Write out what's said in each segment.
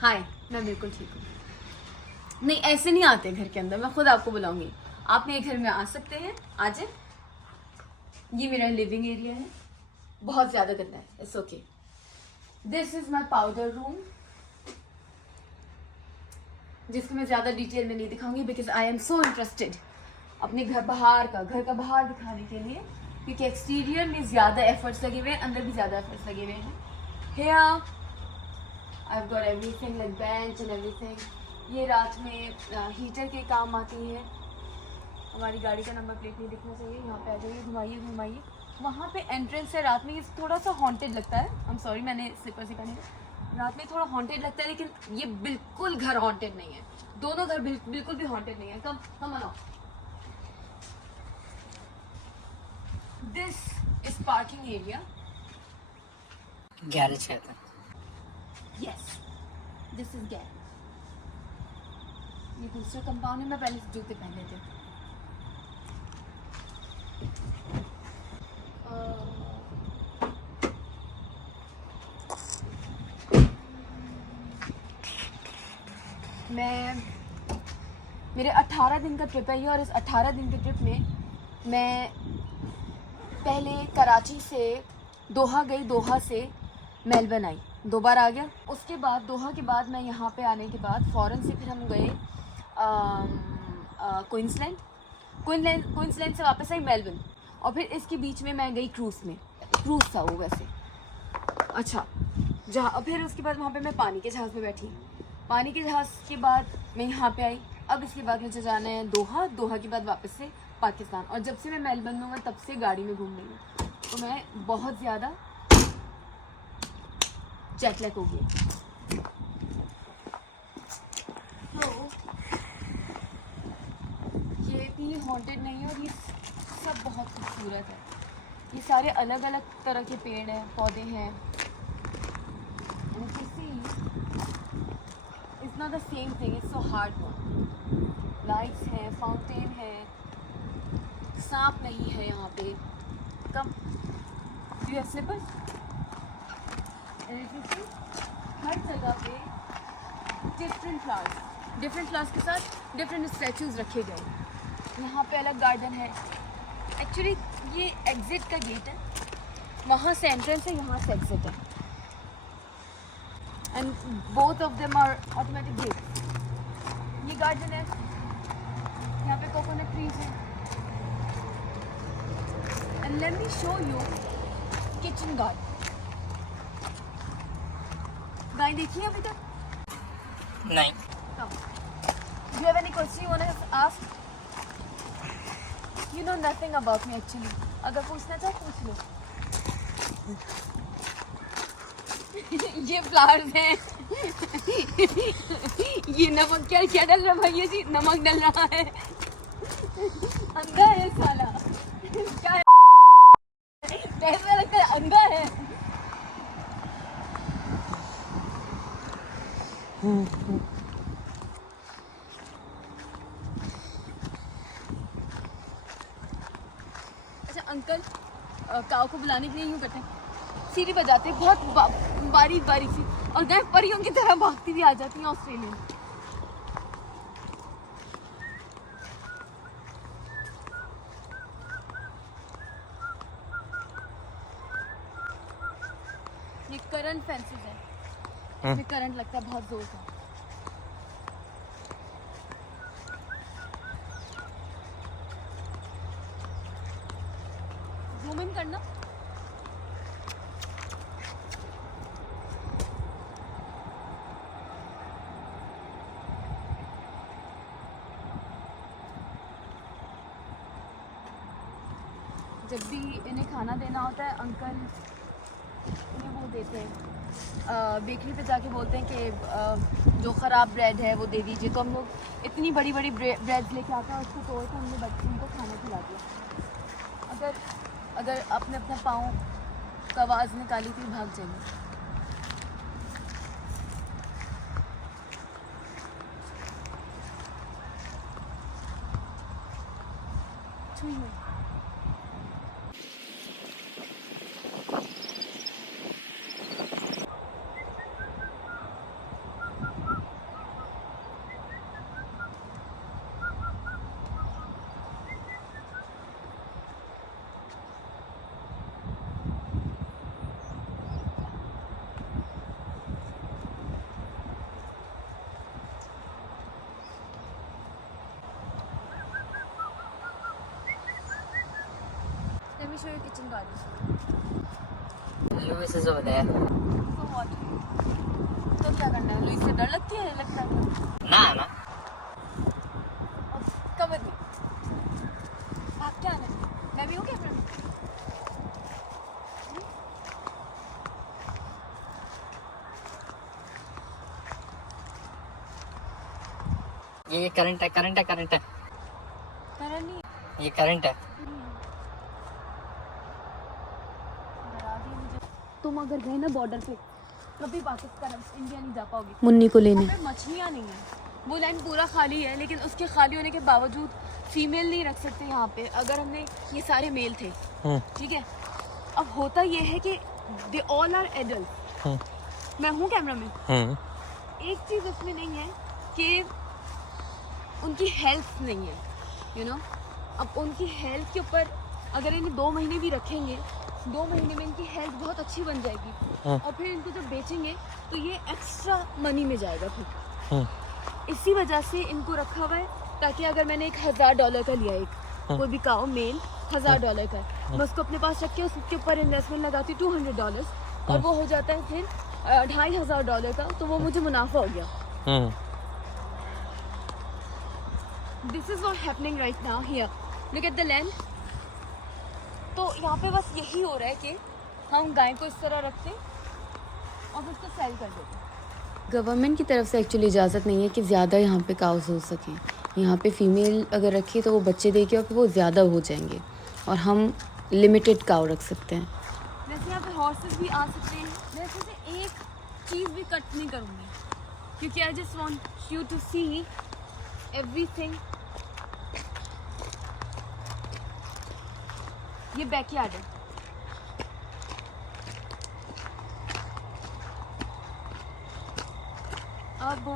हाय, मैं बिल्कुल ठीक हूँ। नहीं, ऐसे नहीं आते घर के अंदर, मैं खुद आपको बुलाऊंगी। आप मेरे घर में आ सकते हैं, आ जाए। ये मेरा लिविंग एरिया है, बहुत ज्यादा गंदा है, it's okay. This is my powder room, जिसको मैं ज्यादा डिटेल में नहीं दिखाऊंगी because I am so interested अपने घर का बाहर दिखाने के लिए, क्योंकि एक्सटीरियर में ज्यादा एफर्ट्स लगे हुए हैं, अंदर भी ज्यादा एफर्ट्स लगे हुए हैं। Here I've got everything like bench and everything. ये रात में हीटर के काम आती है। हमारी गाड़ी का नंबर प्लेट नहीं दिखना चाहिए। यहाँ पे आ जाइए, घुमाइए घुमाइए। वहाँ पे एंट्रेंस है, रात में ये थोड़ा सा हॉन्टेड लगता है। आई एम सॉरी, मैंने स्लीपर से कहने रात में थोड़ा हॉन्टेड लगता है, लेकिन ये बिल्कुल घर हॉन्टेड नहीं है। दोनों घर बिल्कुल भी हॉन्टेड नहीं है। Come on. This is parking area. Garage कहते हैं। Yes, this is garage. ये दूसरा कंपाउंड है, मैं पहले से जूते पहने थे। मेरे 18 दिन का ट्रिप है ये, और इस 18 दिन के ट्रिप में मैं पहले कराची से दोहा गई, दोहा से मेलबर्न आई, 2 बार आ गया। उसके बाद दोहा के बाद मैं यहाँ पे आने के बाद फ़ौरन से फिर हम गए क्वींसलैंड से वापस आई मेलबर्न, और फिर इसके बीच में मैं गई क्रूज़ था वो वैसे। अच्छा, जहाँ फिर उसके बाद वहाँ पे मैं पानी के जहाज़ पे बैठी। पानी के जहाज़ के बाद मैं यहाँ पे आई। अब इसके बाद मुझे जाना है दोहा के बाद वापस से पाकिस्तान। और जब से मैं मेलबर्न में हूँ, मैं तब से गाड़ी में घूम रही हूँ, तो मैं बहुत ज़्यादा जेट लैग हो गई। तो ये भी हॉन्टेड नहीं है, और ये सब बहुत खूबसूरत है। ये सारे अलग अलग तरह के पेड़ हैं, पौधे हैं। It's not the same thing, it's so hard one. Lights हैं, फाउंटेन है, सांप नहीं है यहाँ पे। कम, do you have slippers? हर जगह पे डिफरेंट फ्लावर्स के साथ डिफरेंट स्टैचूज रखे गए। यहाँ पे अलग गार्डन है। एक्चुअली ये एग्जिट का गेट है, वहाँ से एंट्रेंस है, यहाँ से एग्जिट है, and both of them are automatic gate. ये गार्डन है, यहाँ पे कोकोनट ट्रीज है। And let me show you kitchen garden. गाय देखी है अभी तक? नहीं। Do you have any question you want to ask? You know nothing about me actually. अगर पूछना चाहे पूछ लो। ये फ्लावर्स हैं। ये नमक क्या डल रहा है भैया जी? नमक डल रहा है। अंधा है साला। क्या है? कैसा लगता है? अंधा है। अच्छा अंकल काऊ को बुलाने के लिए यूँ करते हैं, सीढ़ी बजाते हैं बहुत बारीक सी, और गाय परियों की तरह भागती भी आ जाती हैं ऑस्ट्रेलिया में। ये करंट फेंसेस है, इसमें करंट लगता है बहुत जोर का। जूम इन करना। जब भी इन्हें खाना देना होता है अंकल इन्हें वो देते हैं, बेकरी पे जाके बोलते हैं कि जो ख़राब ब्रेड है वो दे दीजिए। तो हम लोग इतनी बड़ी ब्रेड लेके आते हैं, उसको तोड़ के हमने बच्चों को खाना खिला दिया। अगर आपने अपना पाँव का आवाज़ निकाली थी, भाग जाएंगे। छुई हुई। me show you kitchen garden. Louis is over there. So what? तो क्या करना है? लुईस से डर लगती है लगता है? Nah, nah. Come with me. आप क्या आना है? मैं भी हूँ कैमरा में. ये करंट है. करंट नहीं. ये करंट है. डरा दिया मुझे. तुम अगर गए ना बॉर्डर पे कभी पाकिस्तान इंडिया नहीं जा पाओगे. मुन्नी को लेने मछलियाँ नहीं है. वो लैंड पूरा खाली है लेकिन उसके खाली होने के बावजूद फीमेल नहीं रख सकते यहाँ पे. अगर हमने ये सारे मेल थे ठीक है. अब होता ये है कि दे ऑल आर एडल्ट. मैं हूँ कैमरा में. एक चीज़ उसमें नहीं है कि उनकी हेल्थ नहीं है यू नो. अब उनकी हेल्थ के ऊपर अगर इन्हें 2 महीने भी रखेंगे 2 महीने में इनकी हेल्थ बहुत अच्छी बन जाएगी. और फिर इनको जब बेचेंगे तो ये एक्स्ट्रा मनी में जाएगा फिर. इसी वजह से इनको रखा हुआ है ताकि अगर मैंने $1,000 का लिया एक कोई भी काऊ मेल $1,000 का मैं उसको अपने पास रख के उसके ऊपर इन्वेस्टमेंट लगाती $200 और वो हो जाता है फिर $2,500 का. तो वो मुझे मुनाफा हो गया. This is what happening right now here. Look at the land. तो यहाँ पे बस यही हो रहा है कि हम गाय को इस तरह रखते और फिर उसको सेल कर देते. गवर्नमेंट की तरफ से एक्चुअली इजाज़त नहीं है कि ज़्यादा यहाँ पे काउस हो सकें. यहाँ पे फीमेल अगर रखी तो वो बच्चे देगी और फिर वो ज़्यादा हो जाएंगे और हम लिमिटेड काउ रख सकते हैं. वैसे यहाँ पे हॉर्सेस भी आ सकते हैं. वैसे से एक चीज़ भी कट नहीं करूँगी क्योंकि I just want you to see everything. ये बैकयार्ड है. अब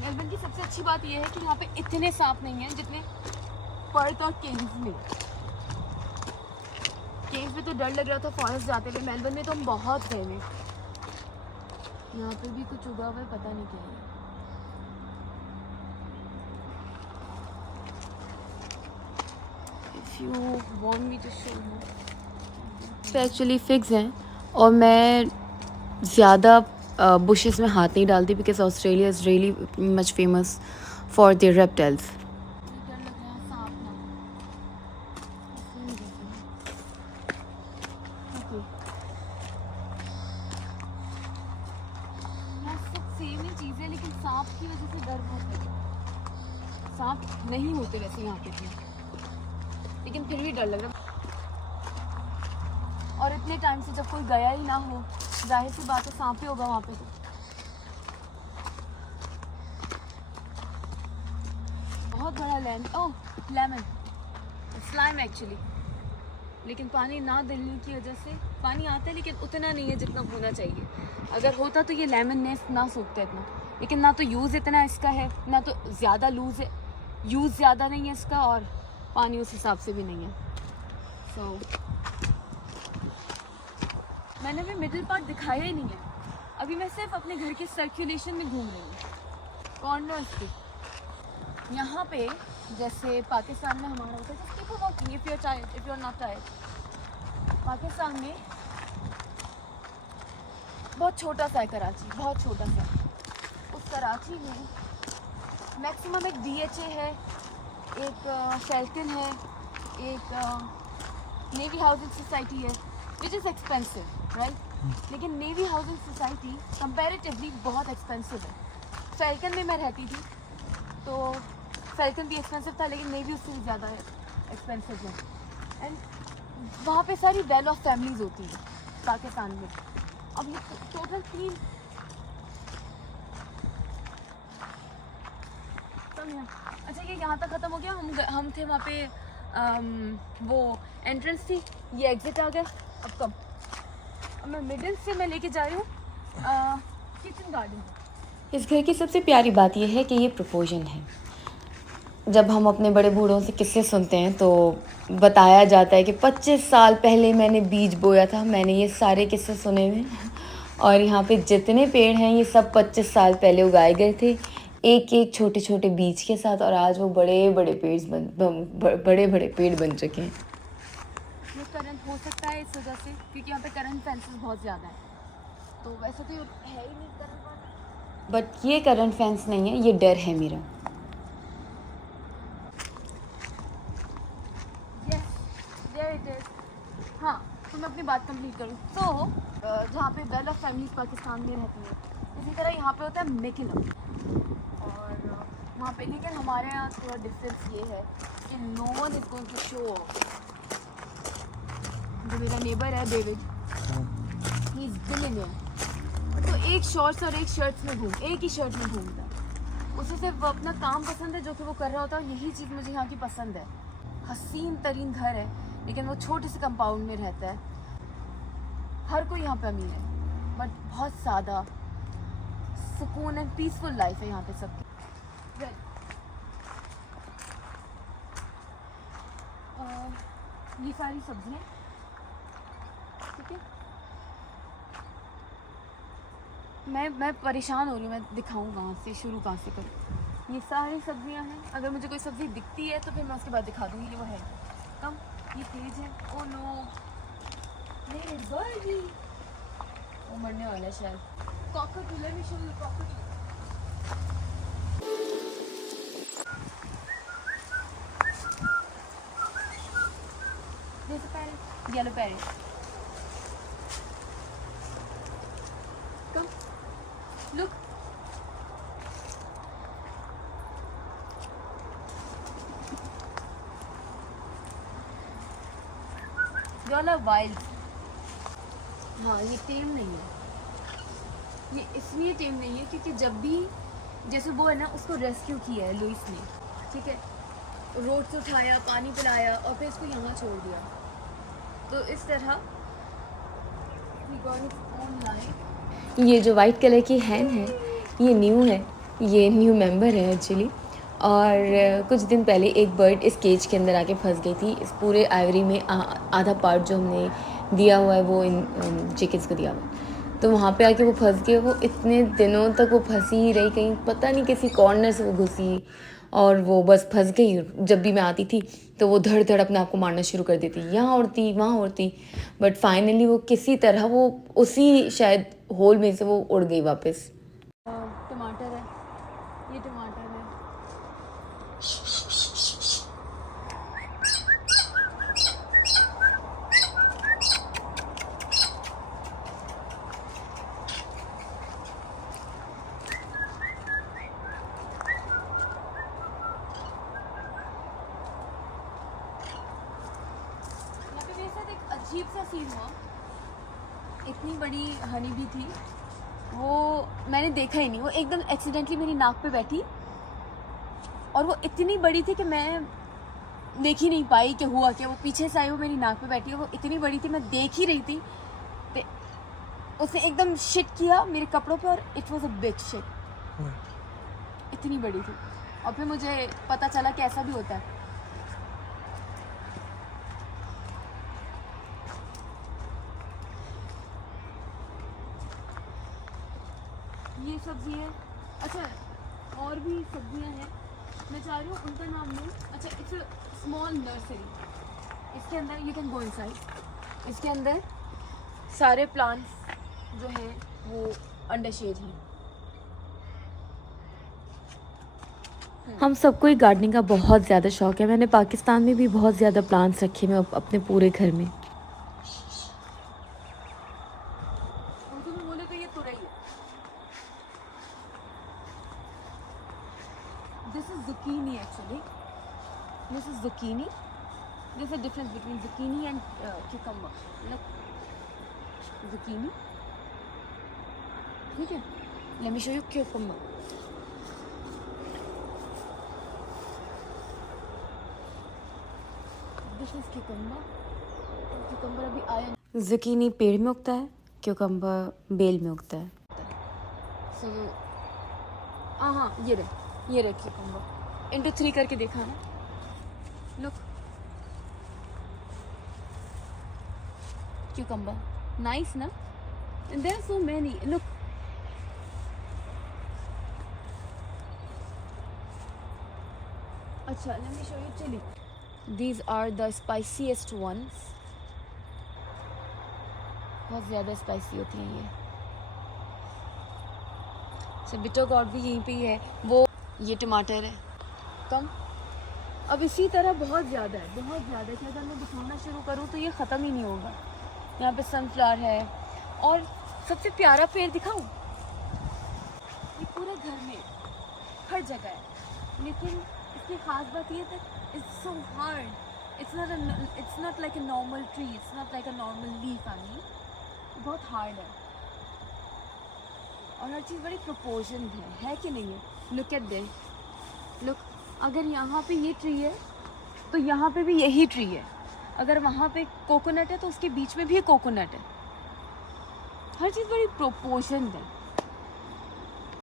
मेलबर्न की सबसे अच्छी बात यह है कि यहाँ पे इतने सांप नहीं हैं जितने पर्थ और केव्स में. केव्स में तो डर लग रहा था फॉरेस्ट जाते हुए. मेलबर्न में तो हम बहुत गए हैं. यहाँ पे भी कुछ उगा हुआ है पता नहीं क्या है. If you want me to show you. तो एक्चुअली फिग्स हैं और मैं ज़्यादा बुशेस में हाथ नहीं डालती because Australia is really much famous for their reptiles. Same ही चीज़ है लेकिन सांप की वजह से डर बहुत लगता है. सांप नहीं होते वैसे यहाँ पे इतने लेकिन फिर भी डर लग रहा. और इतने टाइम से जब कोई गया ही ना हो जाहिर सी बात है सांप ही होगा वहाँ पे. तो बहुत बड़ा लैंड. ओह लेमन स्लाइम एक्चुअली. लेकिन पानी ना डलने की वजह से पानी आता है लेकिन उतना नहीं है जितना होना चाहिए. अगर होता तो ये लेमन ने ना सूखता इतना. लेकिन ना तो यूज़ इतना इसका है ना तो ज़्यादा यूज़ ज़्यादा नहीं है इसका और पानी उस हिसाब से भी नहीं है. सो मैंने भी मिडिल पार्ट दिखाया ही नहीं है. अभी मैं सिर्फ अपने घर के सर्कुलेशन में घूम रही हूँ कॉर्नर्स पे. यहाँ पे जैसे पाकिस्तान में हमारा होता है just keep on walking if you're tired, if you're not tired. Pakistan में बहुत छोटा सा है कराची. बहुत छोटा सा. उस कराची में मैक्सिमम एक DHA है, एक फेल्कन है, एक नेवी हाउसिंग सोसाइटी है विच इज़ एक्सपेंसिव राइट. लेकिन नेवी हाउसिंग सोसाइटी कंपैरेटिवली बहुत एक्सपेंसिव है. फेल्कन में मैं रहती थी तो फेल्कन भी एक्सपेंसिव था लेकिन नेवी उससे भी ज़्यादा एक्सपेंसिव है. एंड वहाँ पे सारी वेल ऑफ फैमिलीज होती हैं पाकिस्तान में. अब ये टोटल 3 अच्छा ये यहाँ तक ख़त्म हो गया. हम थे वहाँ पे वो एंट्रेंस थी. ये एग्जिट आ गया. अब कब अब मैं मिडिल से मैं लेके जा रही हूँ किचन गार्डन. इस घर की सबसे प्यारी बात यह है कि ये प्रोपोर्शन है. जब हम अपने बड़े बूढ़ों से किस्से सुनते हैं तो बताया जाता है कि 25 साल पहले मैंने बीज बोया था. मैंने ये सारे किस्से सुने हुए और यहाँ पे जितने पेड़ हैं ये सब 25 साल पहले उगाए गए थे एक एक छोटे छोटे बीज के साथ और आज वो बड़े बड़े पेड़ बन चुके हैं. करंट हो सकता है इस वजह से, क्योंकि यहाँ पे करंट फेंसेस बहुत ज़्यादा है। तो वैसे तो है ही नहीं करंट वाला, बट ये करंट फेंस नहीं है, ये डर है मेरा। Yes, there it is. हाँ, तो मैं अपनी बात कंप्लीट करूँ तो जहाँ पे वेल ऑफ फैमिलीज पाकिस्तान में रहती है, इसी तरह यहाँ पे होता है मेकिलम। और वहाँ पे, लेकिन हमारे यहाँ थोड़ा डिफरेंस ये है कि no one is going to show off. जो मेरा नेबर है डेविड, ही इज बिलियनियर, तो एक शॉर्ट्स और एक ही शर्ट में घूमता है। उसे सिर्फ अपना काम पसंद है जो कि वो कर रहा होता है, और यही चीज़ मुझे यहाँ की पसंद है। हसीन तरीन घर है, लेकिन वो छोटे से कंपाउंड में रहता है। हर कोई यहाँ पे अमीर है, बट बहुत सादा सुकून एंड पीसफुल लाइफ है यहाँ पे सबकी। ये सारी सब्जियाँ, ठीक है। मैं परेशान हो रही हूँ, मैं दिखाऊँ कहाँ से शुरू, कहाँ से करूँ। ये सारी सब्जियाँ हैं, अगर मुझे कोई सब्ज़ी दिखती है तो फिर मैं उसके बाद दिखा दूँगी। ये वो है कम, ये तेज है। ओ नो, मेरे बर्डी, वो मरने वाला है शायद। Cocktail, late me show you cocktail. There's a parrot, yellow parrot. Come, look. They all are wild. हाँ, ये टेम नहीं है। ये इसलिए टेम नहीं है क्योंकि जब भी, जैसे वो है ना, उसको रेस्क्यू किया है लुइस ने, ठीक है, रोड से उठाया, पानी पिलाया और फिर इसको यहाँ छोड़ दिया। तो इस तरह he got his own life। ये जो वाइट कलर की हैन है, ये न्यू है, ये न्यू मेंबर है एक्चुअली। और कुछ दिन पहले एक बर्ड इस केज के अंदर आके फंस गई थी। इस पूरे आइवरी में आधा पार्ट जो हमने दिया हुआ है वो इन चिकन्स को दिया हुआ है, तो वहाँ पे आके वो फंस गई। वो इतने दिनों तक वो फंसी ही रही, कहीं पता नहीं किसी कॉर्नर से वो घुसी और वो बस फंस गई। जब भी मैं आती थी तो वो धड़ धड़ अपने आप को मारना शुरू कर देती, यहाँ उड़ती वहाँ उड़ती, बट फाइनली वो किसी तरह वो उसी शायद होल में से वो उड़ गई वापस। टमाटर है, ये टमाटर है। अजीब सा सीन हुआ, इतनी बड़ी हनी भी थी, वो मैंने देखा ही नहीं। वो एकदम एक्सीडेंटली मेरी नाक पे बैठी और वो इतनी बड़ी थी कि मैं देख ही नहीं पाई कि हुआ क्या। वो पीछे से आई, वो मेरी नाक पे बैठी, वो इतनी बड़ी थी, मैं देख ही रही थी, उसने एकदम शिट किया मेरे कपड़ों पे और it was a big shit. इतनी बड़ी थी। और फिर मुझे पता चला कि ऐसा भी होता है। ये सब्जी है। अच्छा, और भी सब्जियां हैं, मैं चाह रही हूँ उनका नाम लूँ। अच्छा, इट्स अ स्मॉल नर्सरी। इसके अंदर यू कैन गो इनसाइड। इसके अंदर सारे प्लांट्स जो हैं वो अंडर शेड हैं। हम सबको ही गार्डनिंग का बहुत ज़्यादा शौक है। मैंने पाकिस्तान में भी बहुत ज़्यादा प्लांट्स रखे हैं अपने पूरे घर में। बोले तो ये तुरई है। This is zucchini actually. This is zucchini. There's a difference between zucchini and cucumber. Look, zucchini. ठीक है? Let me show you cucumber. This is cucumber. Cucumber अभी आया। zucchini पेड़ में उगता है, cucumber बेल में उगता है। So, हाँ, ये रहे cucumber। into 3 करके देखा ना। Look, cucumber, nice ना? And there are so many. Look, अच्छा, let me show you chili. These are the spiciest ones. बहुत ज़्यादा स्पाइसी होती हैं ये। सब बिटर गॉड भी यहीं पे ही है। वो ये टमाटर है कम। अब इसी तरह बहुत ज़्यादा है, बहुत ज़्यादा कि अगर मैं दिखाना शुरू करूँ तो ये ख़त्म ही नहीं होगा। यहाँ पे सनफ्लावर है और सबसे प्यारा पेड़ दिखाऊँ, ये पूरे घर में हर जगह है, लेकिन इसकी ख़ास बात ये है it's so hard, it's not like a normal tree, it's not like a normal leaf, I mean, बहुत हार्ड है और हर चीज़ बड़ी प्रोपोर्शन है कि नहीं है। लुक एट दिस, लुक, अगर यहाँ पे ये ट्री है तो यहाँ पे भी यही ट्री है, अगर वहाँ पे कोकोनट है तो उसके बीच में भी कोकोनट है। हर चीज़ बड़ी प्रोपोर्शन है।